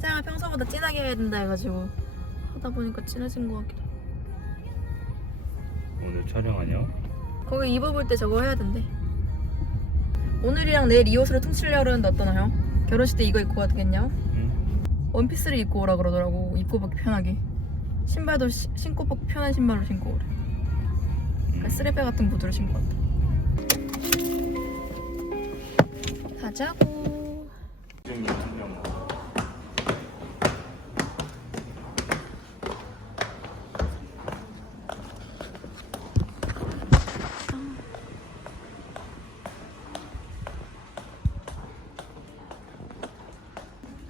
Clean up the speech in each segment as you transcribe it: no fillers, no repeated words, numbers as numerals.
화장을 평소보다 진하게 해야 된다 해가지고 하다 보니까 진해진 것 같기도. 오늘 촬영하냐? 거기 입어볼 때 저거 해야 된대. 오늘이랑 내일 이 옷으로 퉁치려고 그러는데 어떠나요? 결혼식 때 이거 입고 가도 되겠냐고? 응? 원피스를 입고 오라 그러더라고. 입고 벗기 편하게. 신발도 신고 벗기 편한 신발로 신고 오래. 그러니까 쓰레배 같은 구두를 신고 왔다. 가자고.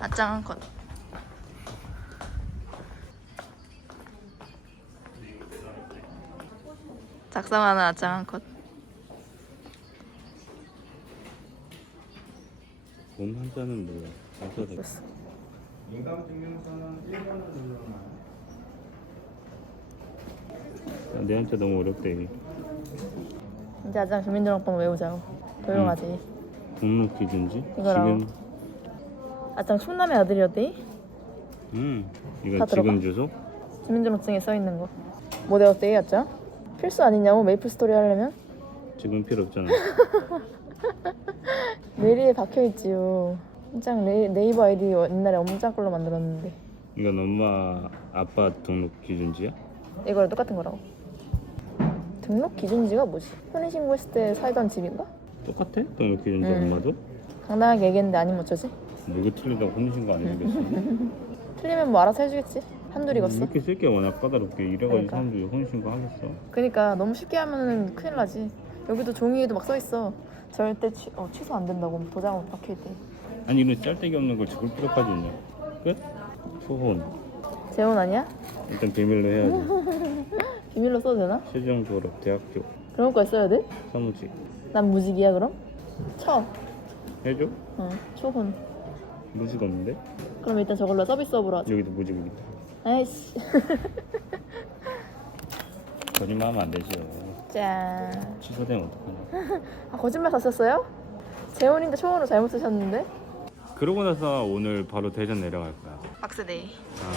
아짱 한 컷. 작성하는 아짱 한 컷. 돈 한자는 뭐야? 안 써도 됐어. 인감증명서는 1번을 눌러놔요. 내한테 너무 어렵대. 이제 아짱 주민등록번 외우자고. 조용하지. 등록 기준지? 이거라고. 지금 아짱 충남의 아들이었대. 이거 다 지금 들어가? 주소? 주민등록증에 써있는 거. 뭐 되었대 아짱? 필수 아니냐고 메이플 스토리 하려면? 지금 필요 없잖아. 메리에 박혀있지요. 아짱 네이버 아이디 옛날에 엄짱 걸로 만들었는데 이건 엄마 아빠 등록 기준지야? 이거랑 똑같은 거라고. 등록 기준지가 뭐지? 혼인신고했을 때 살던 집인가? 똑같아? 등록 기준지 엄마도? 당당하게 얘기했는데 아니면 어쩌지? 누구 틀리다고 혼인신고 안 해주겠어? 틀리면 뭐 알아서 해주겠지? 한둘이겠어? 이렇게 쓸게 워낙 까다롭게 이래가지고 그러니까. 사람들이 혼인신고 하겠어. 그니까 너무 쉽게 하면은 큰일 나지. 여기도 종이에도 막 써있어. 절대 취소 안 된다고. 도장으로 박혀있대. 아니 이런 짤데기 없는 걸 적을 필요까지 있냐? 끝? 초혼 재혼 아니야? 일단 비밀로 해야지. 비밀로 써도 되나? 최종 졸업 대학교 그런 거까지 써야 돼? 사무직 난 무직이야 그럼? 쳐. 해줘? 응. 초혼. 무직 없는데? 그럼 일단 저걸로 서비스업으로 하자. 여기도 무직 있다. 아이씨. 거짓말하면 안 되지. 짠. 취소되면 어떡하냐. 아 거짓말 사셨어요? 재혼인데 초혼으로 잘못 쓰셨는데? 그러고 나서 오늘 바로 대전 내려갈 거야. 박스데이. 아.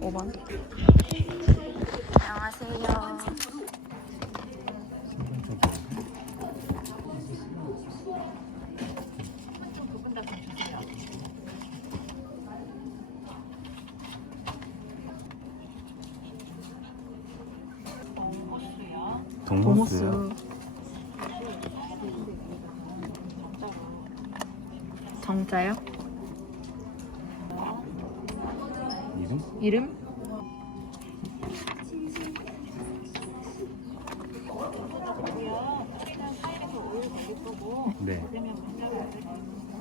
5번. 안녕하세요. 동호수요? 정자요? 이름? 이름? 네.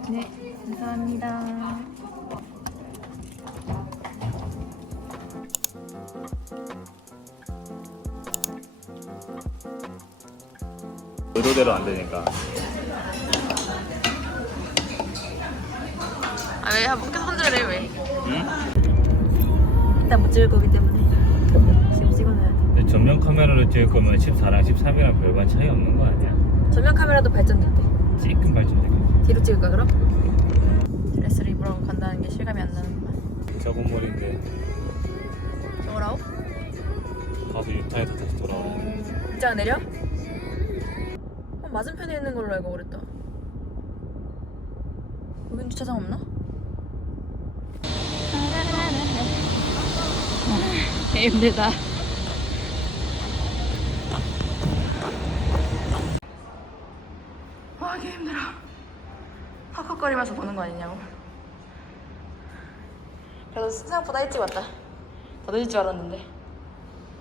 네, 감사합니다. 의도대로 안 되니까. 아 왜? 한번 계속 흔들래 왜? 응? 일단 못 찍을 거기 때문에 지금 찍어놔야 돼. 근데 전면 카메라로 찍을 거면 14랑 13이랑 별반 차이 없는 거 아니야? 전면 카메라도 발전됐대. 찔끔 발전되겠지. 뒤로 찍을까 그럼? 드레스를 입으러 간다는 게 실감이 안 나는구만. 작은 머리인데 저거라고? 가서 유타에서 다시 돌아와. 입장 내려? 맞은편에 있는 걸로 알고 그랬다. 여긴 주차장 없나? 힘들다. 와, 개 힘들어. 헉헉거리면서 보는 거 아니냐고. 그래도 생각보다 일찍 왔다. 더 늦을 줄 알았는데.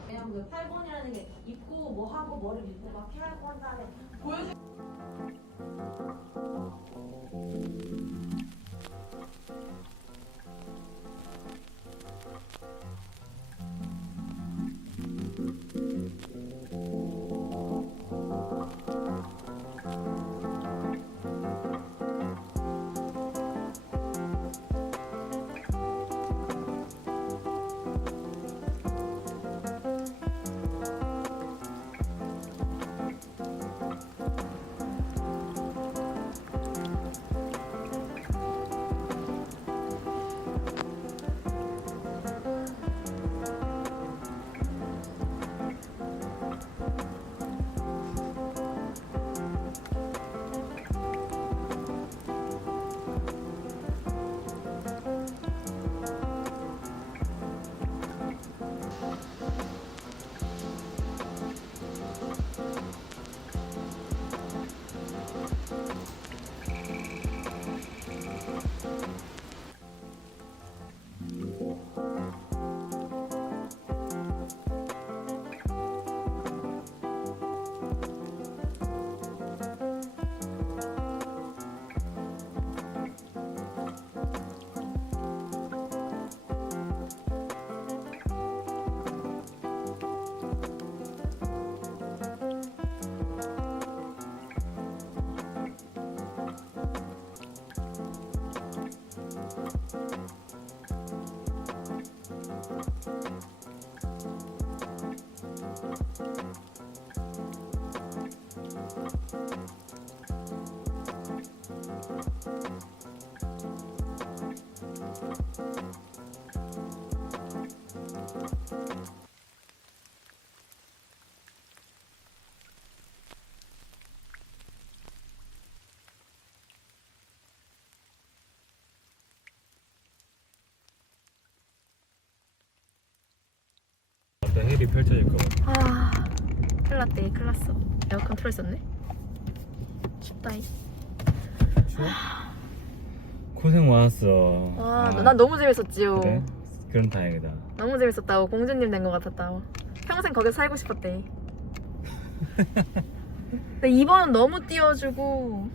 그냥 그 8번이라는 게 입고 뭐 하고 머리 밀고 막 해야 하고 한 다음에 어떤 헬이 펼쳐질 것 같아. 아, 큰일 났대. 큰일 났어. 에어컨 틀어있었네. 춥다이. 추워? 고생 많았어. 와, 아, 난 너무 재밌었지요. 그래? 그럼 다행이다. 너무 재밌었다고. 공주님 된 것 같았다고. 평생 거기서 살고 싶었대. 근데 2번은 너무 띄워주고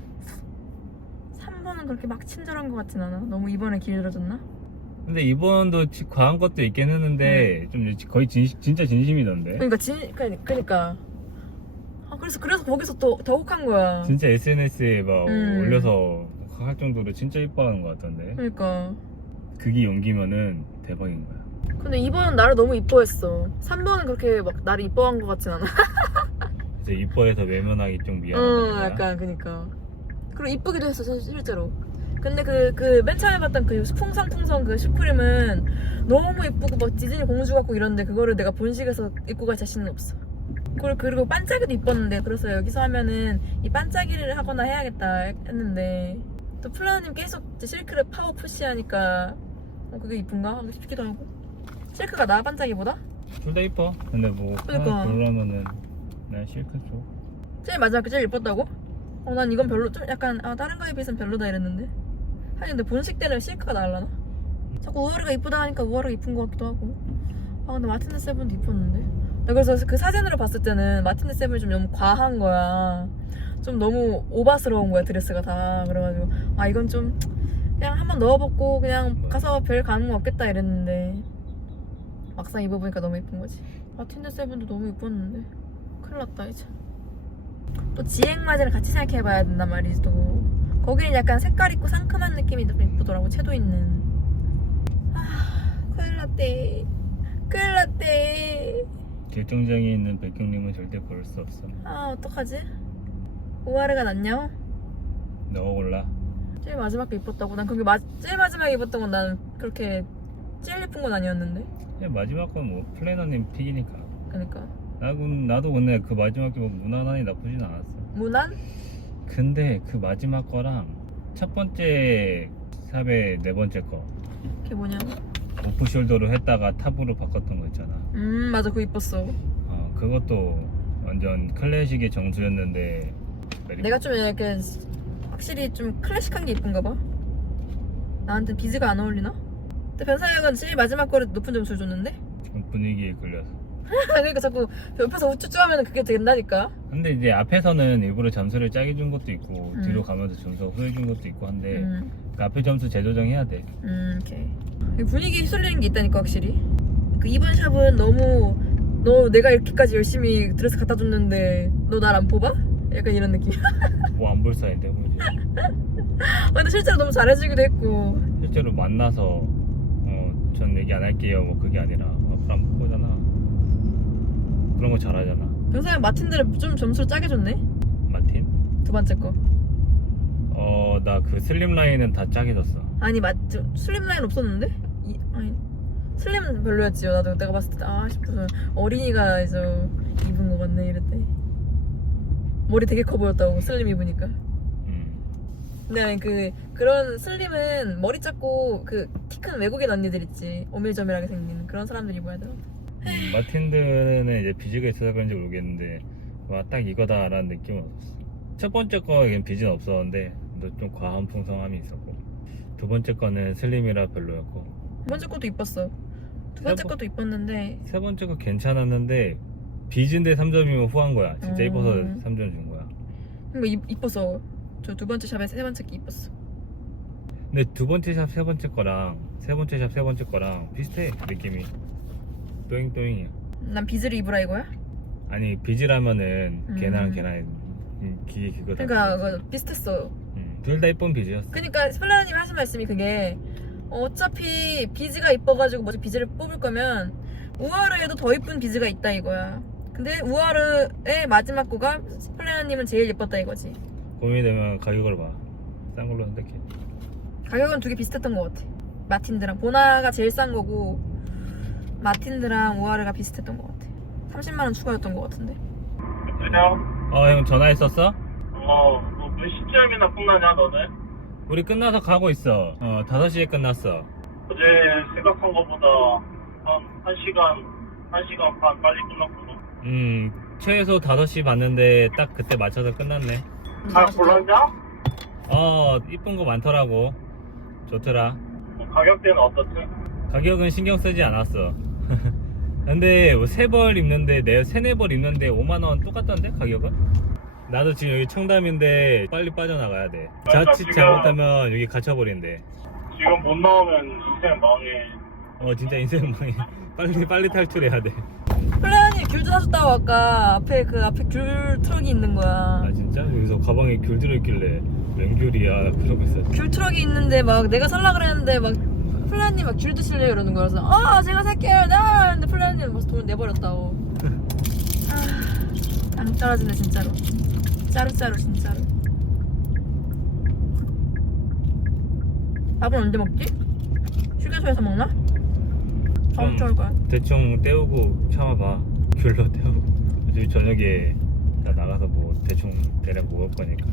3번은 그렇게 막 친절한 것 같진 않아. 너무 2번에 길들여졌나? 근데 이번도 과한 것도 있긴 했는데 좀 거의 진짜 진심이던데. 그러니까. 아, 그래서 거기서 또 더욱한 거야. 진짜 SNS에 막 음. 올려서 할 정도로 진짜 이뻐하는 것 같던데. 그러니까. 그게 연기면은 대박인 거야. 근데 2번은 나를 너무 이뻐했어. 3번은 그렇게 막 나를 이뻐한 것 같진 않아. 이제 이뻐해서 외면하기 좀 미안하다. 거야? 약간 그니까. 그리고 이쁘기도 했어 실제로. 근데 그 맨 처음에 봤던 그 풍성풍성 그 슈프림은 너무 이쁘고 막 디즈니 공주 같고 이런데 그거를 내가 본식에서 입고 갈 자신은 없어. 그리고 반짝이도 이뻤는데 그래서 여기서 하면은 이 반짝이를 하거나 해야겠다 했는데 또 플라너님 계속 이제 실크를 파워 푸시하니까 그게 이쁜가 하고 싶기도 하고. 실크가 나아 반짝이보다? 둘 다 이뻐. 근데 뭐 그러니까. 하나 고르라면은 난 실크 쪽. 제일 마지막 그 제일 이뻤다고? 난 이건 별로 좀 약간 다른 거에 비해서는 별로다 이랬는데 하긴 근데 본식 때는 실크가 나을라나? 자꾸 우아르가 이쁘다 하니까 우아르가 이쁜 것 같기도 하고. 근데 마틴드 세븐도 이뻤는데 나 그래서 그 사진으로 봤을 때는 마틴드 세븐이 좀 너무 과한 거야. 좀 너무 오바스러운 거야 드레스가 다. 그래가지고 이건 좀 그냥 한번 넣어봤고 그냥 가서 별 가는 거 없겠다 이랬는데 막상 입어보니까 너무 예쁜 거지. 마틴드 세븐도 너무 예뻤는데 큰일 났다 이제. 또 지행마제를 같이 생각해봐야 된단 말이지. 또 거기는 약간 색깔 있고 상큼한 느낌이 좀 예쁘더라고. 채도 있는. 큰일 났대. 큰일 났대. 결정장애 있는 백경님은 절대 고를 수 없어. 어떡하지? 우아르가 낫냐? 너가 골라. 제일 마지막에 입었다고. 난 그게 제일 마지막에 입었던 건 난 그렇게 제일 예쁜 건 아니었는데. 그냥 마지막 건 뭐 플래너님 픽이니까. 그러니까 나도 근데 그 마지막 게 뭐 무난하니 나쁘진 않았어. 무난? 근데 그 마지막 거랑 첫 번째 샵의 네 번째 거 그게 뭐냐고? 오프숄더로 했다가 탑으로 바꿨던 거 있잖아. 맞아. 그거 이뻤어. 그것도 완전 클래식의 정수였는데 내가 좀 이렇게 확실히 좀 클래식한 게 이쁜가 봐. 나한테 비즈가 안 어울리나? 근데 변사약은 제일 마지막 거를 높은 점수를 줬는데? 지금 분위기에 끌려서. 그러니까 자꾸 옆에서 우쭈쭈 하면 그게 된다니까. 근데 이제 앞에서는 일부러 점수를 짜게 준 것도 있고 뒤로 음. 가면서 점수가 후해 준 것도 있고 한데 그 음, 앞에 점수 재조정해야 돼. 오케이. 분위기 휩쓸리는 게 있다니까 확실히. 그 이번 샵은 너무 너 내가 이렇게까지 열심히 드레스 갖다 줬는데 너 날 안 뽑아? 약간 이런 느낌. 뭐 안 볼 사이인데 뭐지? 근데 실제로 너무 잘해주기도 했고. 실제로 만나서 전 얘기 안 할게요 뭐 그게 아니라 앞으로 안 볼 거잖아. 그런 거 잘하잖아. 변사약 마틴들은 좀 점수를 짜게 줬네. 마틴? 두 번째 거. 나 그 슬림 라인은 다 짜게 줬어. 아니 슬림 라인 없었는데? 아니 슬림은 별로였지요. 나도 내가 봤을 때 싶어서 어린이가 이제 입은 거 같네 이랬대. 머리 되게 커 보였다고 슬림 입으니까. 근데 아니 그런 슬림은 머리 작고 그 키 큰 외국인 언니들 있지. 오밀조밀하게 생긴 그런 사람들이 입어야 돼. 마틴드는 이제 비즈가 있어서 그런지 모르겠는데 와 딱 이거다라는 느낌은 없었어. 첫 번째 거에는 비즈는 없었는데 좀 과한 풍성함이 있었고 두 번째 거는 슬림이라 별로였고 두 번째 것도 이뻤어. 두 번째 것도 이뻤는데 세 번째 거 괜찮았는데 비즈인데 3점이면 후한 거야. 진짜 이뻐서 3점 준 거야. 그러니까 이뻐서 저 두 번째 샵에 세 번째 게 이뻤어. 근데 두 번째 샵 세 번째 거랑 세 번째 샵 세 번째 거랑 비슷해 느낌이. 또잉또잉이야. 난 비즈를 입으라 이거야? 아니 비즈라면은 걔나랑 걔나 기계 그거다. 그러니까 그거 비슷했어. 둘 다 이쁜 비즈였어. 그러니까 스플라님 하신 말씀이 그게 어차피 비즈가 이뻐가지고 먼저 비즈를 뽑을 거면 우아르에도 더 이쁜 비즈가 있다 이거야. 근데 우아르의 마지막 거가 플레나님은 제일 예뻤다 이거지. 고민이 되면 가격을 봐. 싼 걸로 선택해. 가격은 두 개 비슷했던 것 같아. 마틴드랑 보나가 제일 싼 거고 마틴드랑 우아르가 비슷했던 것 같아. 30만 원 추가였던 것 같은데. 그냥 형 전화했었어? 몇 시쯤이나 끝나냐 너네? 우리 끝나서 가고 있어. 5시에 끝났어. 어제 생각한 것보다 한 1시간 반 빨리 끝났구나. 최소 5시 봤는데 딱 그때 맞춰서 끝났네. 잘 골랐냐? 이쁜 거 많더라고. 좋더라. 가격대는 어떻지? 가격은 신경 쓰지 않았어. 근데 뭐 3벌 입는데 내 3-4벌 입는데 5만원 똑같던데 가격은? 나도 지금 여기 청담인데 빨리 빠져나가야 돼. 그러니까 자칫 지금- 잘못하면 여기 갇혀버린대. 지금 못 나오면 인생 망해. 진짜 인생 망해. 빨리 탈출해야 돼. 플레나님 귤도 사줬다고 아까 앞에 귤 트럭이 있는 거야. 진짜? 여기서 가방에 귤 들어있길래 웬 귤이야 그러고 있었어. 귤 트럭이 있는데 막 내가 살라 그랬는데 막 플레나님 막 귤 드실래요 이러는 거라서 제가 살게요 나 근데 플레나님 벌써 돈 내버렸다고. 안 떨어지네 진짜로. 짜루 진짜로. 밥은 언제 먹지? 휴게소에서 먹나? 좋을 거야. 대충 때우고 참아봐. 귤로 때우고. 어차피 저녁에 나 나가서 뭐 대충 대략 먹을 거니까.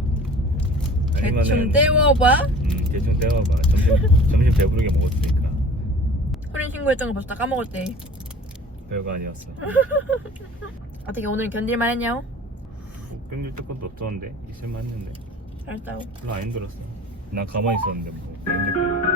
대충 때워봐. 대충 때워봐. 점심 배부르게 먹었으니까. 혼인 신고했던 거 벌써 다 까먹었대. 별거 아니었어. 어떻게 오늘 견딜만 했냐고? 끊길 것도 없었는데 있을만 했는데 잘했다고. 별로 안 힘들었어. 난 가만히 있었는데 뭐 힘들게.